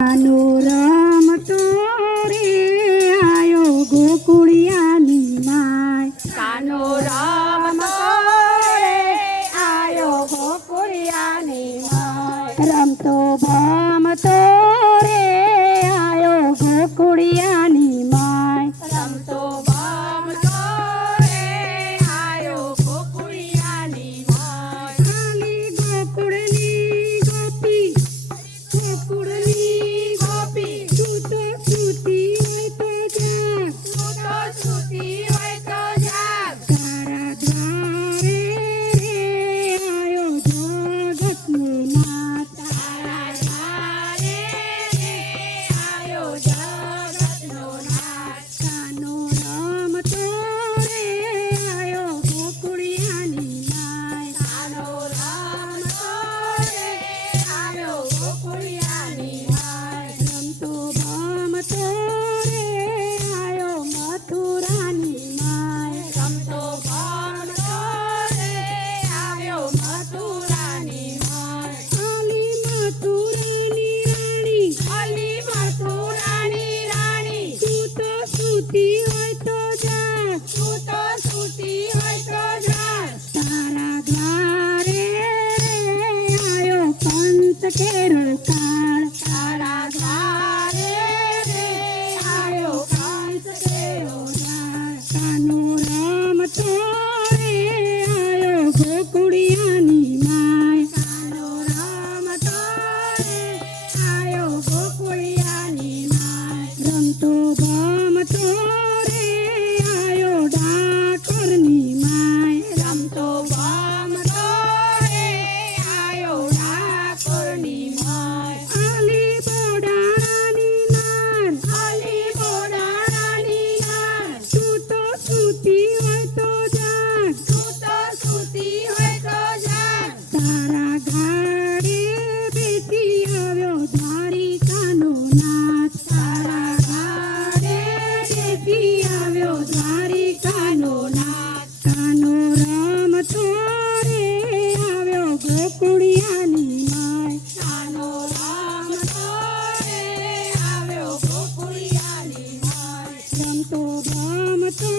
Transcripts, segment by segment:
કાનો રમતો રે આયો ગોકુળિયાની માય. કાનો રમતો રે આયો ગોકુળિયાની માય. રમતો ભમતો રે આયો ગોકુળિયાની માય. રમતો ભમતો રે આયો ગોકુળિયાની માય. આલી ગોકુળની ગોપી ગોકુળની ગોપી તું તો સૂતી હોય તો જાગ. તું તો સૂતી હોય તો જાગ. તારા દ્વારે રે આયો જગતનો નાથ. તારા દ્વારે રે આયો જગતનો નાથ. કાનો રમતો રે આયો ગોકુળિયાની માય. કાનો રમતો રે આયો ગોકુળિયાની માય. રમતો ભમતો રે આયો મથુરાની માય. રમતો ભમતો રે આવ્યો મથુરાની માય. આલી મથુરાની રાણી અલી મથુરાની રાણી તું તો સૂતી હોય તો જાગ. તું તો સૂતી હોય તો જાગ. તારા દ્વારે રે આયો પંચ કેરળ કાળ. તારા દ્વારે રે આવ્યો કંસ કેરો જાળ. કાનો રમતો રે આયો ગોકુળિયાની માય. કાનો રમતો રે આવ્યો ગોકુળિયાની માય. રમતો ભમતો રે આયો ડાકરની માય. રમતો ભમતો રે આવ્યો ડાકોરની માય. આલી બોડાણાની નાર અલી બોડાણાની નાર તું તો સૂતી હોય તો જાગ. તું તો સૂતી હોય તો જાગ. તારા ઘાડે બેસી આવ્યો દ્વારિકાનો નાથ. તારા ઘાડે બેસી આવ્યો દ્વારિકાનો નાથ. કાનો રમતો રે આવ્યો ગોકુળિયાની માય. કાનો રમતો રે આવ્યો ગોકુળિયાની માય. રમતો ભમતો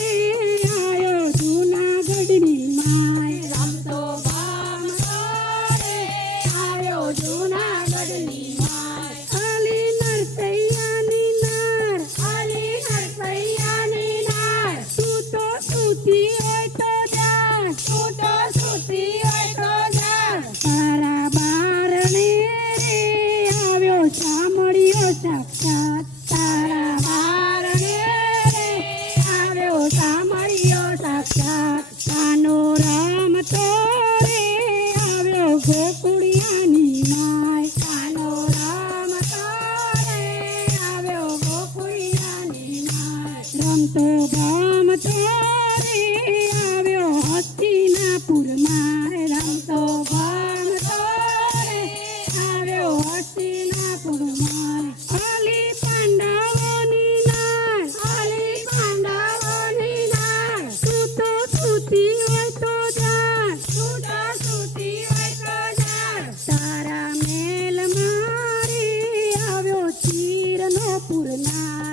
રે આયો જૂનાગઢની માય. રમતો ભમતો રે આવ્યો જૂનાગઢની માય. આલી નરસૈયાની નાર અલી નરસૈયાની નાર તું તો સૂતી હોય તો જાગ. તું તો સૂતી હોય તો જાગ. તારા બારણે રે આવ્યો શામળિયો સાક્ષાત. તારા બારણે રે આવ્યો સામળિયો સાક્ષાત. કાનો રમતો રે આવ્યો ગોકુળિયાની માય. કાનો રમતો રે આવ્યો ગોકુળિયાની માય. રમતો ભમતો રે આવ્યો હસ્તિનાપુર માય. રમતો ભમતો રે આવ્યો હસ્તિનાપુર માય. આલી પાંડવોની નાર અલી પાંડવોની નાર તું તો સૂતી હોય તો જાગ. તું તો સૂતી હોય તો જાગ. તારા મેલ મારી આવ્યો ચીરનો પુરનાર.